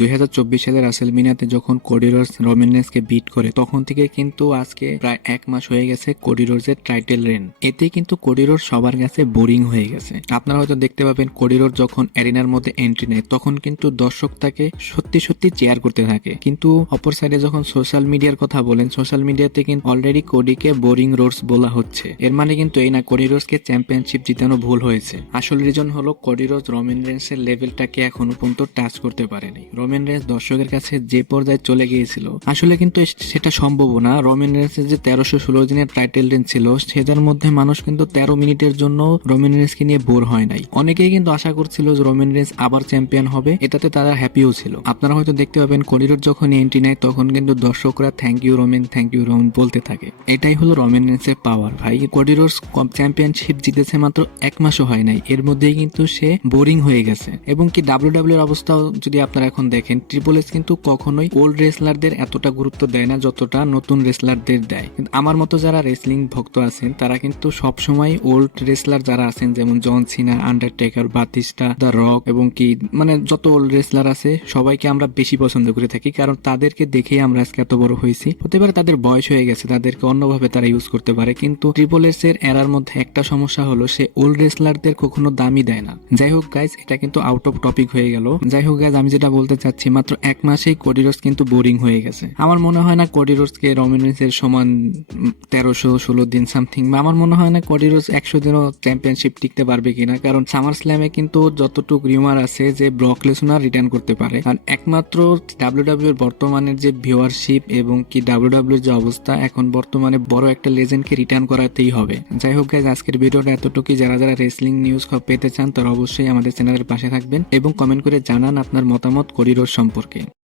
দুই হাজার চব্বিশ সালের রাসেলমিনাতে যখন কোডিরোস রোমেনেসকে বিট করে, তখন থেকে কিন্তু আজকে প্রায় এক মাস হয়ে গেছে কোডিরোজের টাইটেল রেন এতে কিন্তু কোডিরোর সবার কাছে বোরিং হয়ে গেছে। আপনারা হয়তো দেখতে পাবেন কোডিরোর যখন অ্যারিনার মধ্যে এন্ট্রি নেয়, তখন কিন্তু দর্শক তাকে সত্যি সত্যি চেয়ার করতে থাকে। কিন্তু অপর সাইডে যখন সোশ্যাল মিডিয়ার কথা বলেন সোশ্যাল মিডিয়াতে কিন্তু অলরেডি কোডিকে বোরিং রোডস বলা হচ্ছে। এর মানে কিন্তু এই না, কোডিরোসকে চ্যাম্পিয়নশিপ জিতানো ভুল হয়েছে। আসল রিজন হলো কোডিরোস রোমেন লেভেলটাকে এখনও পর্যন্ত টাচ করতে পারেনি। রোমেন রেন্স দর্শকের কাছে যে পর্যায়ে চলে গিয়েছিল, আসলে কিন্তু সেটা সম্ভব না। রোমেন রেন্সের যে তেরোশো ষোলো দিনের টাইটেল রেঞ্জ ছিল, সেটার মধ্যে মানুষ কিন্তু তেরো মিনিটের জন্য রোমেন রেন্সকে নিয়ে বোর হয় নাই। অনেকেই কিন্তু আশা করছিল যে রোমেন রেন্স আবার চ্যাম্পিয়ন হবে, এটাতে তারা হ্যাপিও ছিল। আপনারা হয়তো দেখতে পাবেন কোডিরোর যখন এন্ট্রি নেয়, তখন কিন্তু দর্শকরা thank you Romen thank you Romen বলতে থাকে। এটাই হলো রোমেন রেন্সের পাওয়ার ভাই। কোডিরোর চ্যাম্পিয়নশিপ জিতেছে মাত্র এক মাসও হয় নাই। এর মধ্যেই কিন্তু সে বোরিং হয়ে গেছে। এবং কি ডাব্লিউ ডাব্লিউ এর অবস্থাও যদি আপনারা এখন দেখেন ট্রিপল এস কিন্তু কখনোই ওল্ড রেসলারদের এতটা গুরুত্ব দেয় না যতটা নতুন রেসলারদের দেয়। কিন্তু আমার মতো যারা রেসলিং ভক্ত আছেন, তারা কিন্তু সব সময় ওল্ড রেসলার যারা আছেন, যেমন John Cena Undertaker Batista the Rock এবং কি মানে যত ওল্ড রেসলার আছে, সবাইকে আমরা বেশি পছন্দ করে থাকি কারণ তাদেরকে দেখেই আমরা আজকে এত বড় হয়েছি। হতে পারে তাদের বয়স হয়ে গেছে, তাদেরকে অন্যভাবে তারা ইউজ করতে পারে, কিন্তু ট্রিপল এস এর এরার মধ্যে একটা সমস্যা হলো, সে ওল্ড রেসলারদের কখনো দামই দেয় না। যাই হোক গাইজ এটা কিন্তু আউট অফ টপিক হয়ে গেল। যাই হোক গাইজ আমি যেটা বলতে চাচ্ছি মাত্র এক মাসেই কোডিরোস কিন্তু বোরিং হয়ে গেছে। আমার মনে হয় না কোডিরোসকে রমিনেন্সের সমান তেরোশো ষোলো দিন সামথিং বা আমার মনে হয় না কোডিরোস একশো দিনও চ্যাম্পিয়নশিপ টিকতে পারবে কিনা, কারণ সামার স্ল্যামে কিন্তু যতটুকু রিউমার আছে যে ব্রক লেসনার রিটার্ন করতে পারে। কারণ একমাত্র ডাব্লিউ ডাব্লিউ বর্তমানের যে ভিউয়ারশিপ এবং কি ডাব্লিউ ডাব্লিউ যে অবস্থা, এখন বর্তমানে বড় একটা লেজেন্ডকে রিটার্ন করাতেই হবে। যাই হোক গাইজ আজকের ভিডিওটা এতটুকুই। যারা যারা রেসলিং নিউজ পেতে চান, তারা অবশ্যই আমাদের চ্যানেলের পাশে থাকবেন এবং কমেন্ট করে জানান আপনার মতামত। করিডোর সম্পর্কে